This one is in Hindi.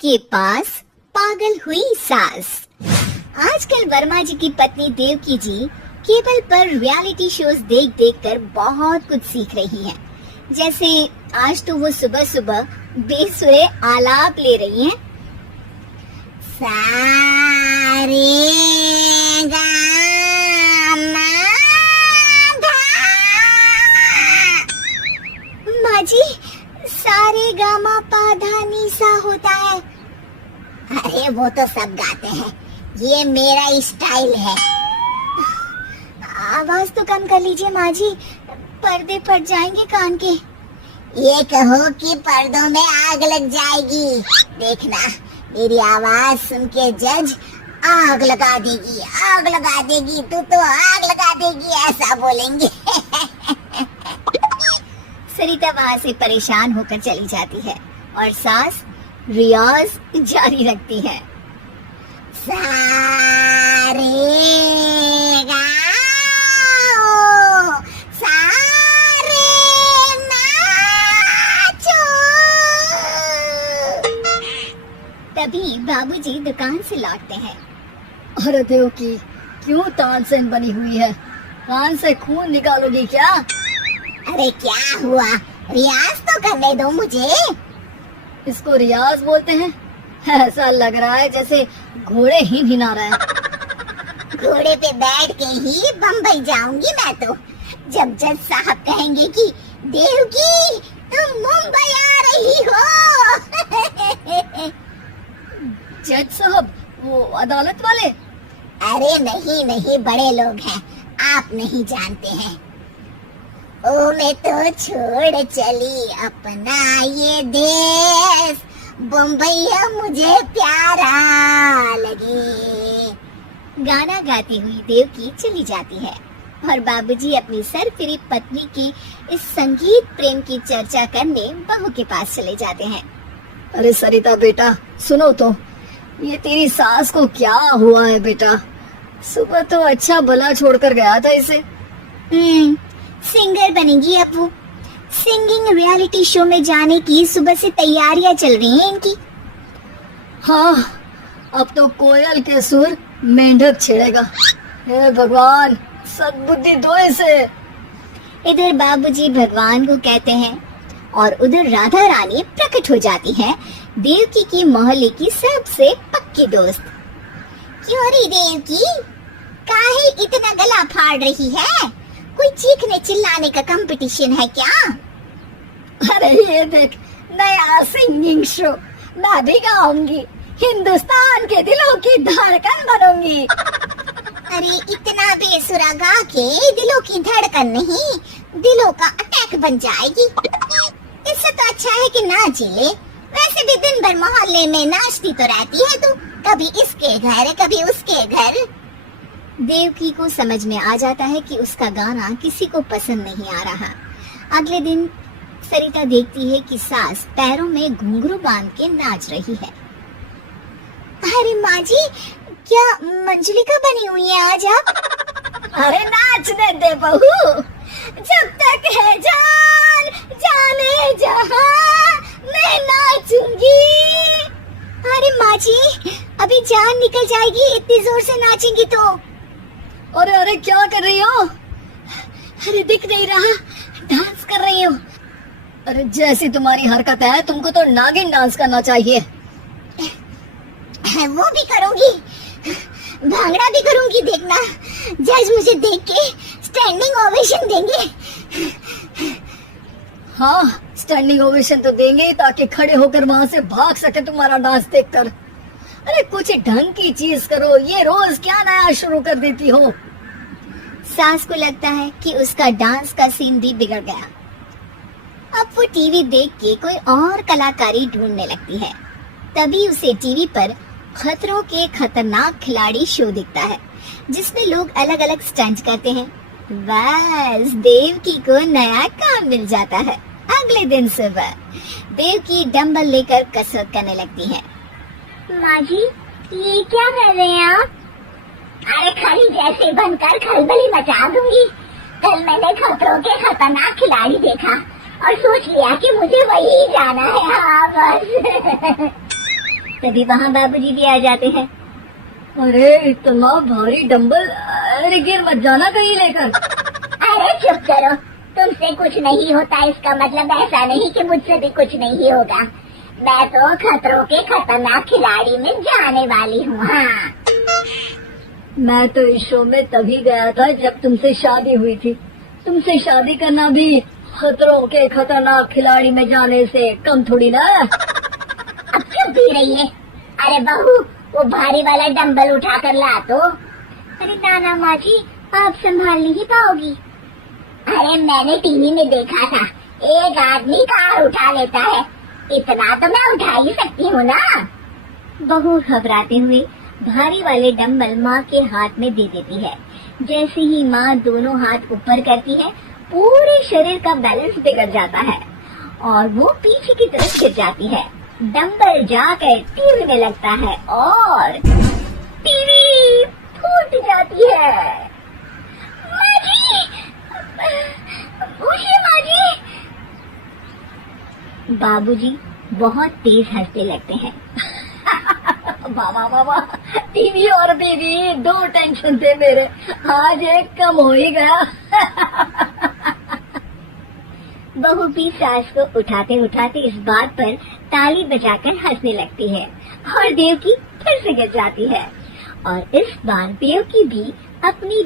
के पास पागल हुई सास। आजकल वर्मा जी की पत्नी देवकी जी केबल पर रियलिटी शोज देख देख कर बहुत कुछ सीख रही हैं। जैसे आज तो वो सुबह सुबह बेसुरे आलाप ले रही हैं। सारे माँ जी, सारे गामा पाधा नीसा होता है। अरे वो तो सब गाते हैं, ये मेरा स्टाइल है। आवाज तो कम कर लीजिए माँ जी, पर्दे फट जाएंगे कान के। ये कहो कि पर्दों में आग लग जाएगी। देखना, मेरी आवाज सुन के जज आग लगा देगी, आग लगा देगी, तू तो आग लगा देगी, ऐसा बोलेंगे। सरिता वहाँ से परेशान होकर चली जाती है और सास रियाज जारी रखती है। सारे गाओ, सारे नाचो। तभी बाबूजी दुकान से लौटते हैं। अरे देवकी, क्यों तानसेन बनी हुई है? कान से खून निकालोगी क्या? अरे क्या हुआ, रियाज तो करने दो मुझे। इसको रियाज बोलते हैं? ऐसा लग रहा है जैसे घोड़े ही हिला रहे हैं। घोड़े पे बैठ के ही बम्बई जाऊंगी मैं तो, जब जज साहब कहेंगे कि देवकी तुम मुंबई आ रही हो। जज साहब, वो अदालत वाले? अरे नहीं नहीं, बड़े लोग हैं, आप नहीं जानते हैं। ओ मैं तो छोड़ चली अपना ये देश, बम्बई मुझे प्यारा लगे। गाना गाती हुई देवकी चली जाती है और बाबूजी अपनी सरफिरी पत्नी की इस संगीत प्रेम की चर्चा करने बहू के पास चले जाते हैं। अरे सरिता बेटा, सुनो तो, ये तेरी सास को क्या हुआ है बेटा? सुबह तो अच्छा भला छोड़कर गया था इसे। सिंगर बनेगी अब वो। सिंगिंग रियलिटी शो में जाने की सुबह से तैयारियां चल रही हैं इनकी। हाँ, अब तो कोयल के सुर मेंढक छेड़ेगा। हे भगवान, सद्बुद्धि दो इसे। इधर बाबूजी भगवान को कहते हैं और उधर राधा रानी प्रकट हो जाती हैं, देवकी की मोहल्ले की सबसे पक्की दोस्त। क्यों रे देवकी, काहे इतना गला फाड़ रही है? कोई चीखने चिल्लाने का कंपटीशन है क्या? अरे ये देख, नया सिंगिंग शो, मैं भी गाऊंगी, हिंदुस्तान के दिलों की धड़कन बनूंगी। अरे इतना बेसुरा गा के दिलों की धड़कन नहीं, दिलों का अटैक बन जाएगी। इससे तो अच्छा है कि नाच ले। वैसे भी दिन भर मोहल्ले में नाचती तो रहती है तू, कभी इसके घर कभी उसके घर। देवकी को समझ में आ जाता है कि उसका गाना किसी को पसंद नहीं आ रहा। अगले दिन सरिता देखती है कि सास पैरों में घुंघरू बांध के नाच रही है। अरे माँ जी, क्या मंजलिका बनी हुई है आज आप? अरे नाचने दे बहू, जब तक है जान जाने जहां मैं नाचूंगी। अरे माँ जी, अभी जान निकल जाएगी, इतनी जोर से नाचेंगी तो। अरे अरे, क्या कर रही हो? अरे दिख नहीं रहा, डांस कर रही हूँ। अरे जैसी तुम्हारी हरकत है, तुमको तो नागिन डांस करना चाहिए। वो भी करूंगी, भांगड़ा भी करूंगी, देखना। जज मुझे देख के स्टैंडिंग ओवेशन देंगे। हाँ, स्टैंडिंग ओवेशन तो देंगे, ताकि खड़े होकर वहाँ से भाग सके तुम्हारा डांस देखकर। अरे कुछ ढंग की चीज करो, ये रोज क्या नया शुरू कर देती हो? सास को लगता है कि उसका डांस का सीन भी बिगड़ गया। अब वो टीवी देख के कोई और कलाकारी ढूंढने लगती है। तभी उसे टीवी पर खतरों के खतरनाक खिलाड़ी शो दिखता है, जिसमें लोग अलग अलग स्टंट करते हैं। बस देवकी को नया काम मिल जाता है। अगले दिन सुबह देवकी डंबल लेकर कसरत करने लगती है। माँ जी, ये क्या कर रहे हैं आप? अरे खाली जैसे बनकर खलबली मचा दूंगी। कल मैंने खतरों के खतरनाक खिलाड़ी देखा और सोच लिया कि मुझे वही जाना है। हाँ बस। तभी वहाँ बाबूजी भी आ जाते हैं। अरे इतना भारी डंबल, अरे गिर मत जाना कहीं लेकर। अरे चुप करो, तुमसे कुछ नहीं होता इसका मतलब ऐसा नहीं कि मुझसे भी कुछ नहीं होगा। मैं तो खतरों के खतरनाक खिलाड़ी में जाने वाली हूँ। हाँ, मैं तो इस शो में तभी गया था जब तुमसे शादी हुई थी। तुमसे शादी करना भी खतरों के खतरनाक खिलाड़ी में जाने से कम थोड़ी ना। अब चुप भी रहिए। अरे बहू, वो भारी वाला डंबल उठा कर ला तो। अरे नाना माँ जी, आप संभाल नहीं पाओगी। अरे मैंने टीवी में देखा था, एक आदमी कार उठा लेता है, इतना तो मैं उठा ही सकती हूँ ना। बहू घबराते हुए भारी वाले डंबल माँ के हाथ में दे देती है। जैसे ही माँ दोनों हाथ ऊपर करती है, पूरे शरीर का बैलेंस बिगड़ जाता है और वो पीछे की तरफ गिर जाती है। डंबल जाकर टीवी में लगता है और टीवी फूट जाती है। माँ जी, उठिए माँ जी। बाबूजी बहुत तेज हंसने लगते हैं। बाबा बाबा, टीवी और बीवी दो टेंशन थे मेरे, आज एक कम हो ही गया। बहू भी सास को उठाते उठाते इस बात पर ताली बजाकर हंसने लगती है और देवकी फिर से गिर जाती है। और इस बार देवकी भी अपनी